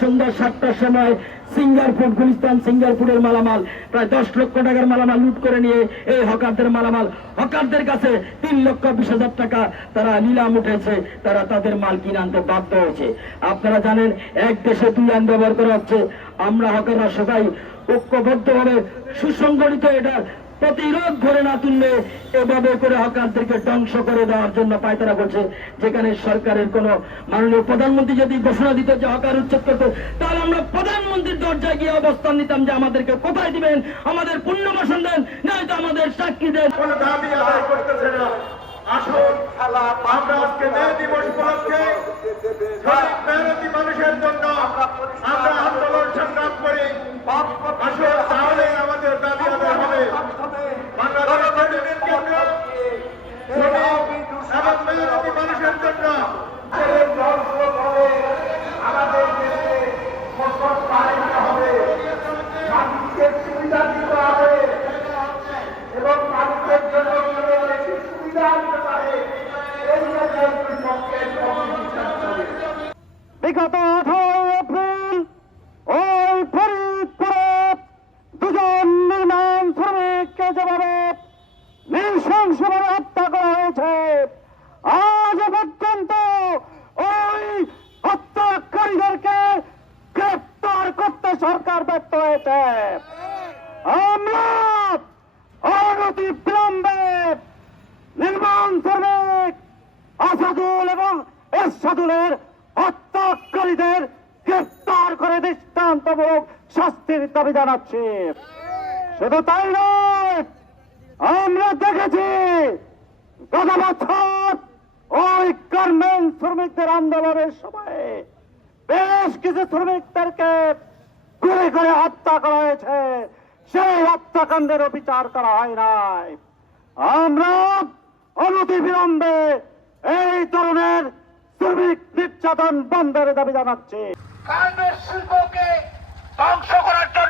সন্ধ্যা সাতটার সময় সিঙ্গারপুর, গুলিস্তান সিঙ্গারপুরের মালামাল, প্রায় দশ লক্ষ টাকার মালামাল লুট করে নিয়ে এই হকারদের মালামাল। হকারদের কাছে তিন লক্ষ বিশ হাজার টাকা তারা নিলাম উঠেছে, তারা তাদের মাল কিনে আনতে বাধ্য হয়েছে। আপনারা জানেন, এক দেশে দুই আইন ব্যবহার করা হচ্ছে। আমরা হকাররা সবাই ঐক্যবদ্ধভাবে সুসংগঠিত এটা প্রতিরোধ ধরে না তুললে এভাবে করে হকারদেরকে ধ্বংস করে দেওয়ার জন্য পায়তারা করছে। যেখানে সরকারের কোন মাননীয় প্রধানমন্ত্রী যদি ঘোষণা দিত যে হকার উচ্ছেদ করতে, তাহলে আমরা প্রধানমন্ত্রীর দরজায় গিয়ে অবস্থান নিতাম যে আমাদেরকে কোথায় দিবেন, আমাদের পুণ্যবাসন দেন, নয়তো আমাদের সাক্ষী দেন। কোনো দাবি আদায় করতেছে না। আসুন আমরা আমরা আন্দোলন সংগ্রাম করি। আসুন তাহলে আমাদের দাবি আদায় হবে বাংলাদেশ শ্রমিকের কেন্দ্র শ্রমিক এবং মেহনতি মানুষের জন্য আমাদের দেশে মসক পালন হবে মানুষকে সুবিধা দিতে হবে এবং মানুষের জন্য বেশি সুবিধা দিতে পারে এই জন্য পক্ষে বিগত আঠারো এপ্রিল ওই ফরিদপুরে দুজন নির্মাণ শ্রমিককে যেভাবে নৃশংসভাবে হত্যা করা হয়েছে। আজ পর্যন্ত ওই হত্যাকারীদেরকে গ্রেপ্তার করতে সরকার ব্যর্থ হয়েছে। আমরা বিলম্বে নির্মাণ শ্রমিক আসাদুল এবং এরশাদুলের হত্যাকারীদের গ্রেপ্তার করে দৃষ্টান্তমূলক শাস্তির দাবি জানাচ্ছি। শুধু তাই নয় আমরা দেখেছি গত বছর ওই গার্মেন্ট শ্রমিকদের আন্দোলনের সময় বেশ কিছু শ্রমিকদেরকে গুলি করে হত্যা করা হয়েছে। সেই হত্যাকাণ্ডেরও বিচার করা হয় নাই। আমরা অনতি বিলম্বে এই ধরনের শ্রমিক নির্যাতন বন্ধের দাবি জানাচ্ছি। শিল্পকে ধ্বংস করার জন্য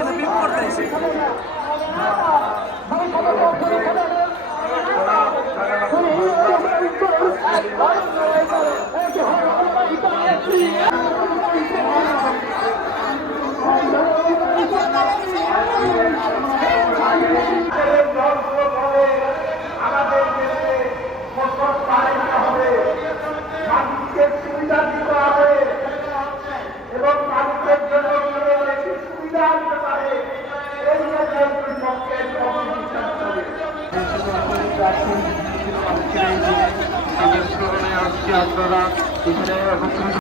অনুষ্ঠানের আমাদের দেশে মসক পালন হবে মানুষকে সুবিধা দিতে হবে এবং মানুষের জন্য বেশি সুবিধা দিতে পারে এই জন্য পক্ষে আজকে আপনারা